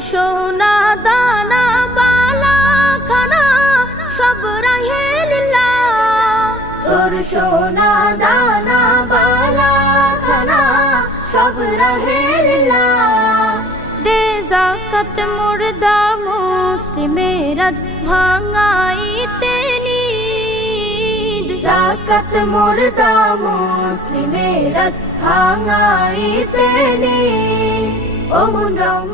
সোনা দানা বালা খানা সব রাহে লীলা। তোর সোনা দানা বালা খানা সব রাহে লীলা। দে জাকাত মুর্দা মুসলিমের আজ ভাঙাইতে নিদ। জাকাত মুর্দা মুসলিমের আজ ভাঙাইতে নিদ। ও মুন রম